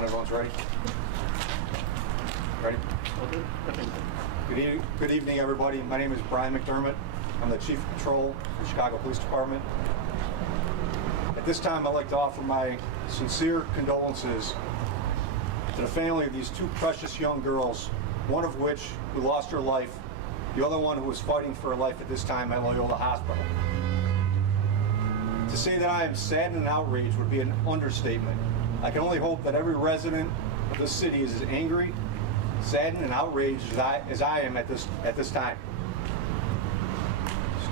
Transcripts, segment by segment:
when everyone's ready. Ready? Good evening, everybody. My name is Brian McDermott. I'm the Chief of Patrol for the Chicago Police Department. At this time, I'd like to offer my sincere condolences to the family of these two precious young girls, one of which who lost her life, the other one who was fighting for her life at this time at Loyola Hospital. To say that I am saddened and outraged would be an understatement. I can only hope that every resident of this city is as angry, saddened, and outraged as I am at this time.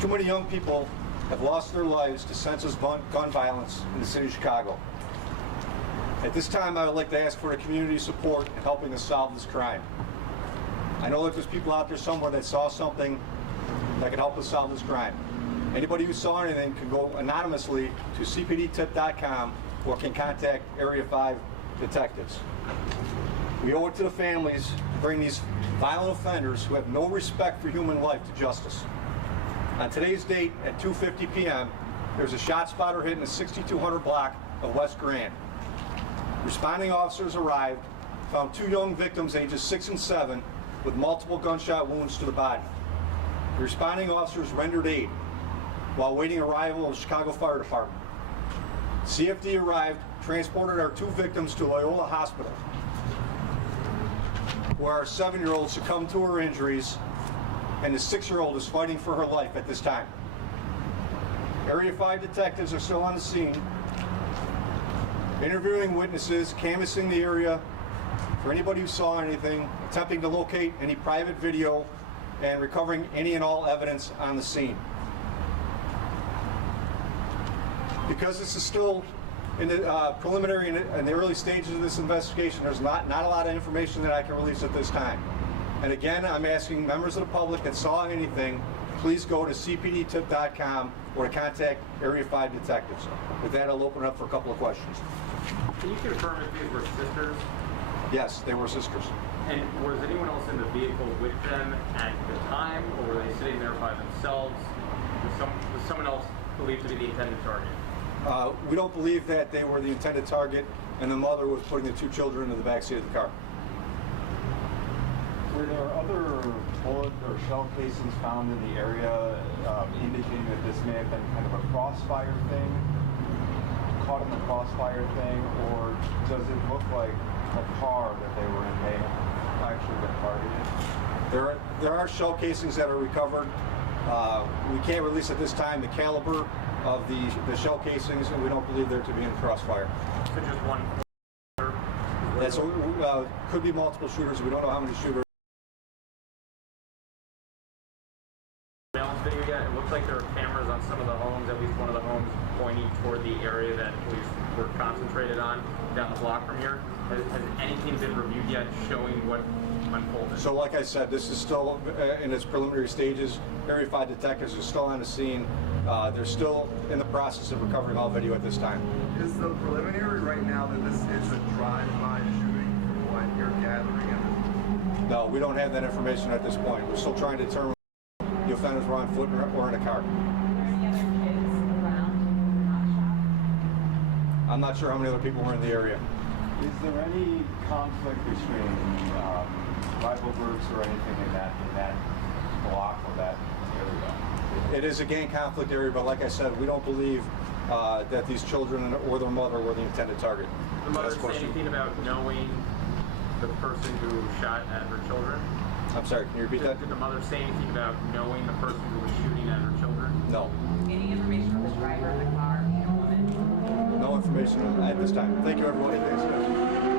Too many young people have lost their lives to senseless gun violence in the city of Chicago. At this time, I would like to ask for the community support in helping us solve this crime. I know that there's people out there somewhere that saw something that could help us solve this crime. Anybody who saw anything can go anonymously to cpdtip.com or can contact Area 5 detectives. We owe it to the families to bring these violent offenders who have no respect for human life to justice. On today's date at 2:50 p.m., there's a shot spotter hit in the 6200 block of West Grand. Responding officers arrived, found two young victims ages 6 and 7 with multiple gunshot wounds to the body. The responding officers rendered aid while awaiting arrival of the Chicago Fire Department. CFD arrived, transported our two victims to Loyola Hospital, where our 7-year-old succumbed to her injuries and the 6-year-old is fighting for her life at this time. Area 5 detectives are still on the scene, interviewing witnesses, canvassing the area for anybody who saw anything, attempting to locate any private video, and recovering any and all evidence on the scene. Because this is still in the preliminary and the early stages of this investigation, there's not a lot of information that I can release at this time. And again, I'm asking members of the public that saw anything, please go to cpdtip.com or to contact Area 5 detectives. With that, I'll open it up for a couple of questions. Can you confirm if these were sisters? Yes, they were sisters. And was anyone else in the vehicle with them at the time, or were they sitting there by themselves? Was someone else believed to be the intended target? We don't believe that they were the intended target, and the mother was putting the two children in the backseat of the car. Were there other bullet or shell casings found in the area indicating that this may have been kind of a crossfire thing, caught in the crossfire thing, or does it look like a car that they were in may have actually been targeted? There are shell casings that are recovered. We can't release at this time the caliber of the shell casings, and we don't believe they're to be in crossfire. So just one? Yeah, so could be multiple shooters. We don't know how many shooters. Video yet? It looks like there are cameras on some of the homes, at least one of the homes pointing toward the area that police were concentrated on down the block from here. Has anything been reviewed yet showing what unfolded? So like I said, this is still in its preliminary stages. Area 5 detectives are still on the scene. They're still in the process of recovering all video at this time. Is the preliminary right now that this is a drive-by shooting from what you're gathering? No, we don't have that information at this point. We're still trying to determine the offenders were on foot or in a car. Are there any other kids around not shot? I'm not sure how many other people were in the area. Is there any conflict between rival groups or anything in that block or that area? It is a gang conflict area, but like I said, we don't believe that these children or their mother were the intended target. Did the mother say anything about knowing the person who shot at her children? I'm sorry, can you repeat that? Did the mother say anything about knowing the person who was shooting at her children? No. Any information on the driver of the car, man or woman? No information at this time. Thank you, everybody. Thanks, guys.